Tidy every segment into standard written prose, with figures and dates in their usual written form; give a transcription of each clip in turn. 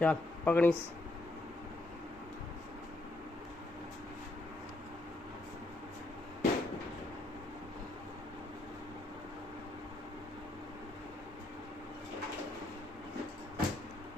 चल पकड़ी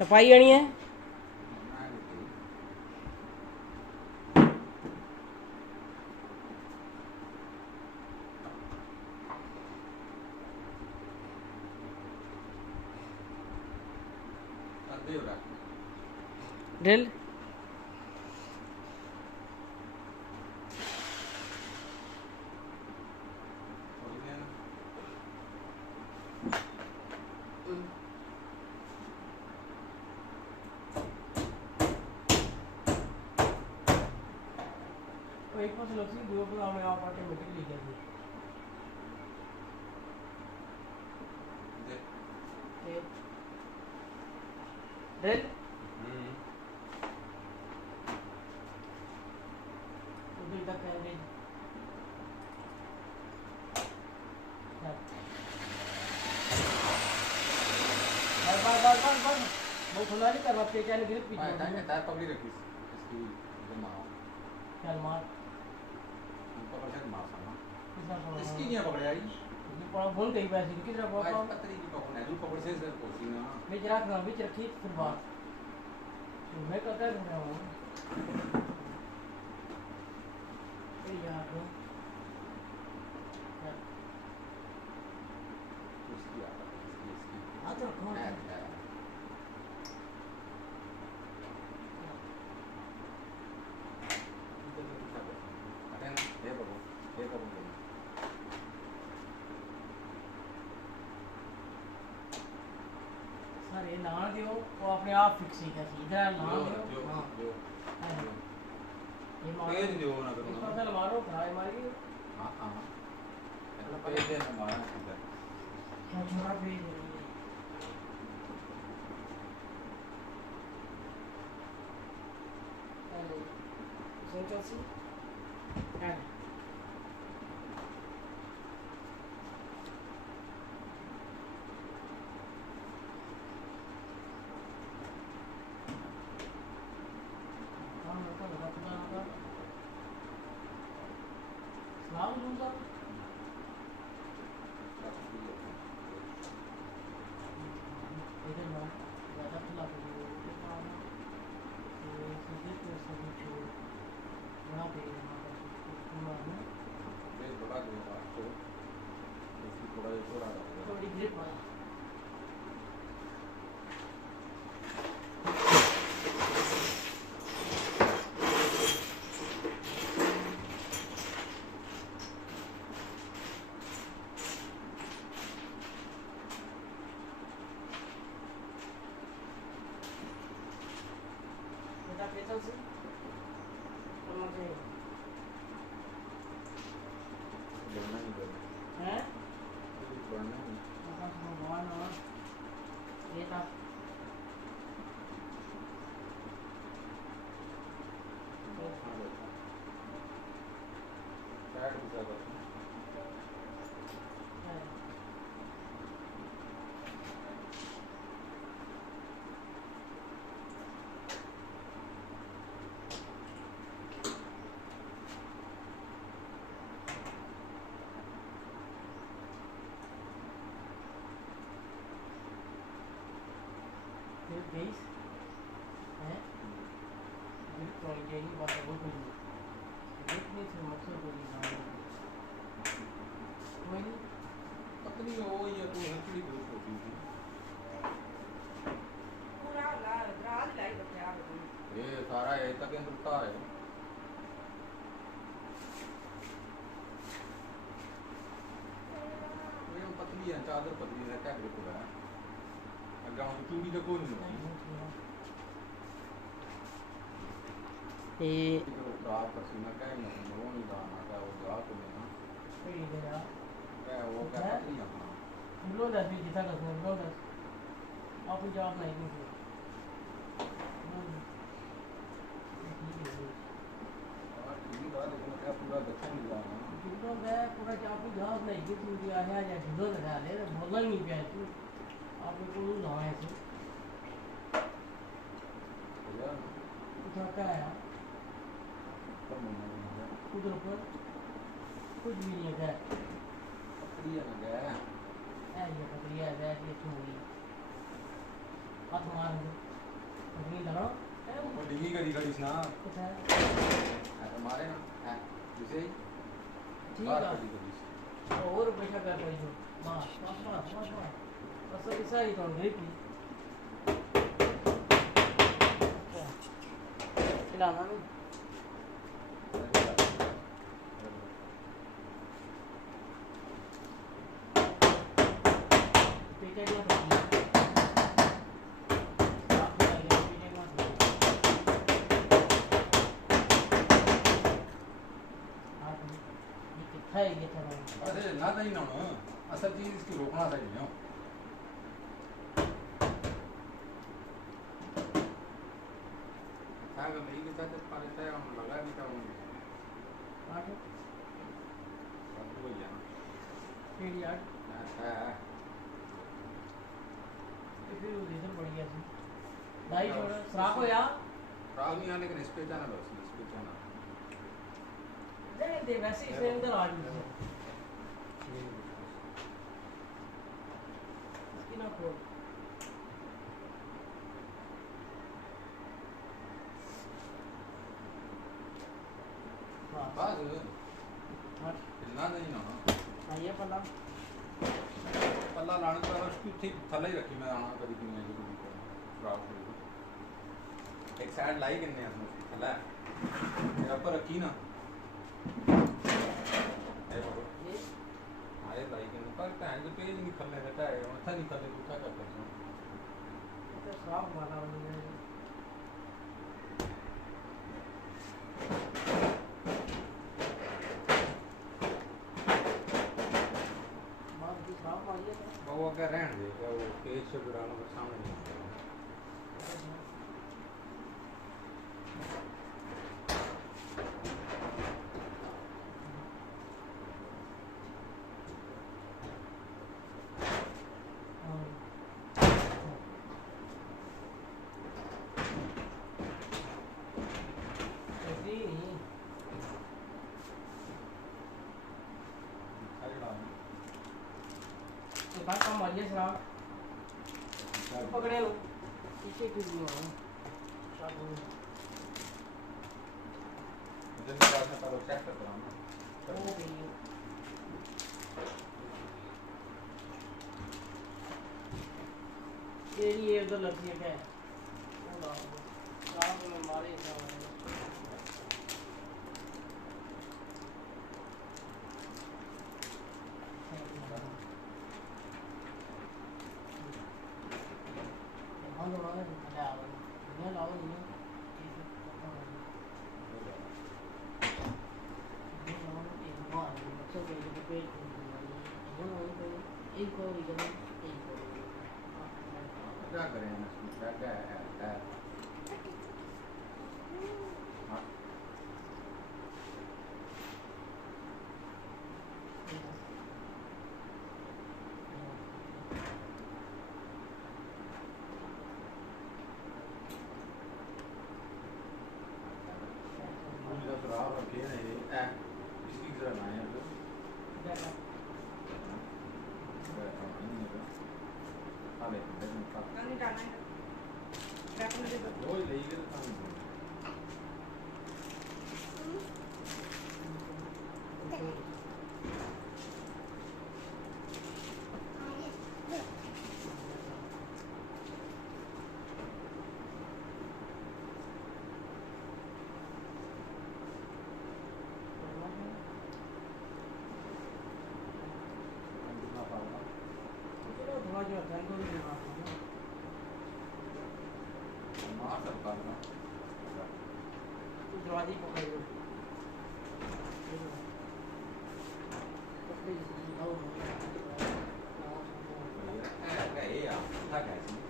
टपाई जानी है ड्रिल एक पास लक्ष्मी दो पर हमें आप ऑटोमेटिक लिख दिया ड्रिल उधर तक कैमरे बस वो खुला नहीं करना पे क्या नहीं पीछे टायर पकड़ी रखी इसकी मार चल मार पकड़ के मार सामा इसकी इसकी नहीं पकड़ यार ये पड़ा बोल गई पैसे की तरह बहुत पतरी की पकड़ है जो पकड़ से सर कोसी ना बीच रखना बीच रखी फिर बात तो मैं क्या कर रहा हूं ये यार तो उसकी आ तो कौन है सर ये ना दियो वो अपने आप फिक्स ही कर इधर ना दियो हां ये पेज दियो ना करो इसको चल मारो खराई मारी हां हां मतलब पेज दे हमारा इधर क्या छोड़ा पेज हेलो सोचो सी क्या Selalu juga. Itu mah, ada pula tu. Sedikit sedikit. Berapa ini? Berapa? Page बड़ा दो आपको इसकी थोड़ा ये थोड़ा थोड़ी ग्रिप वाला कैसा से करना चाहिए बढ़ना नहीं बढ़ना हैं बढ़ना नहीं अपन भगवान और ये था टायर दूसरा कर बेस है बिल्कुल क्वालिटी की बात है वो कोई देखने से मकसद कोई ना कोई पतली हो या तो हल्की बहुत छोटी थी पूरा रात लाई बच्चा ये सारा ये तक रुकता है ये पतली है चादर पतली है क्या ग्रिप है ग्राउंड चूड़ी का कोई नहीं ये रात पसीना क्या है वो नहीं दाना क्या वो रात में ना ये जरा क्या वो क्या पतली है लो दस भी जितना कर सकते लो दस आप जवाब नहीं दूँगी पूरा दक्षिण जाना जितना मैं पूरा चापू जवाब नहीं कि तू दिया है या ढूंढो लगा ले बोलना ही नहीं पिया तू आप को लाए से यार उठा क्या है पर महीना नहीं है उधर पर कुछ भी नहीं है पकड़ी है ना गया ऐ ये बकरिया है ये चूड़ी हाथ मार दो बकरी लगा वो डिगी करी करी ना कुछ है हमारे ना है जैसे ठीक बाहर है करी करी और बैठा कर कोई जो बस बस बस बस बस बस ऐसा ही तो ग्रिप खिलाना नहीं पीछे ना पड़ी आप लगे पीछे ना पड़ी आप ये कितना है ये था अरे ना नहीं ना असल चीज इसकी रोकना सही नहीं हो था कि नहीं किसा तो पाले था हम लगा भी था हम आठ सब हो गया फिर यार है फिर वो इधर पड़ गया थी दाई छोड़ श्राप हो यार राग नहीं आने के इस पे जाना बस इस पे जाना नहीं दे वैसे इसने उधर आ गई इसकी ना खोल बाज हट ना नहीं ना आइए पल्ला पल्ला लाने का उसकी ठीक थल्ले ही रखी मैं आना कभी नहीं है जो राग को एक साइड लाई करने हैं उसमें थल्ला मेरा पर रखी ना ये बाबू ये आए लाई करने पर टाइम तो पेज निकलने रहता है माथा निकलने को क्या करते हैं तो श्राप वाला बन गया बात की श्राप वाली है वो अगर रहने दे क्या वो पेज से जुड़ाना पर सामने नहीं आता काम मारिए श्राप पकड़े लो पीछे क्यों नहीं हो श्राप हो मुझे नहीं पता था वो चेक करता हूँ हो गई तेरी ये उधर लगती है क्या श्राप में मारे क्या करें इसमें क्या क्या है हाँ जब राव रखे हैं ये इसकी जरा ना है नहीं डालना है रख मुझे वो ले गए काम थोड़ा जो है तो भी मार सकता है तो जवादी पकड़ लो पकड़ी लाओ ये यार था कैसे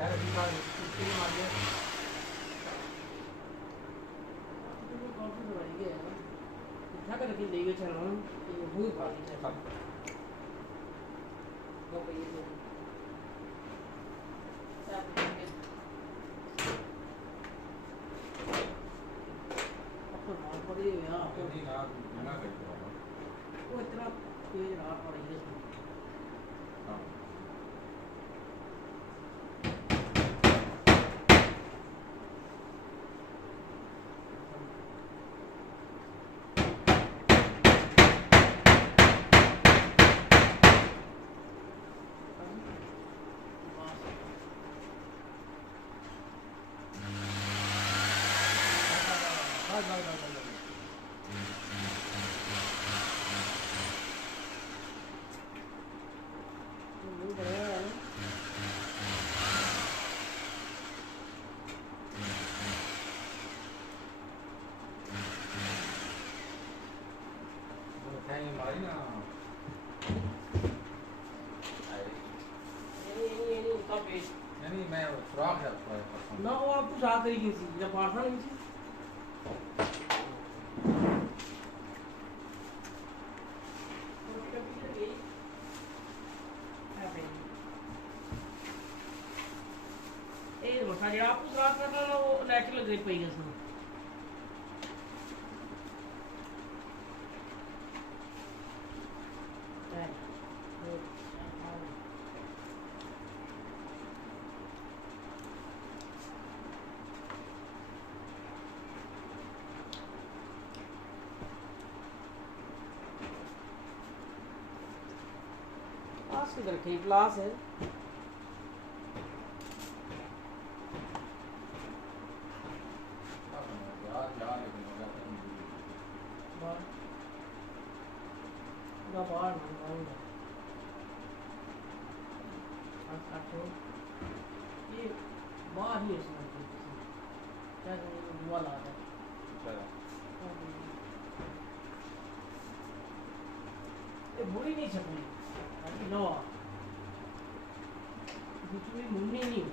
खैर अभी बार कुत्ते ने मार दिया कॉफी दवाई के है इतना कर के ले गए चलो ये भूल पाती है सब वो पे ये तो मार पड़ी है यार नहीं ना बिना कहीं तो वो इतना तेज रहा पड़ी है हाँ ये मारी ना नहीं मैं सुराख जाता है ना वो आपको साथ तरीके से जब पार्था नहीं थी ए मसा जेड़ा आपको साथ करना ना वो नेचुरल ग्रिप पई गई उसमें ग्लास किधर रखी ग्लास है बाहर ये बाहर ही है क्या बुआ ला ये बुरी नहीं छपी लो मुन्नी नहीं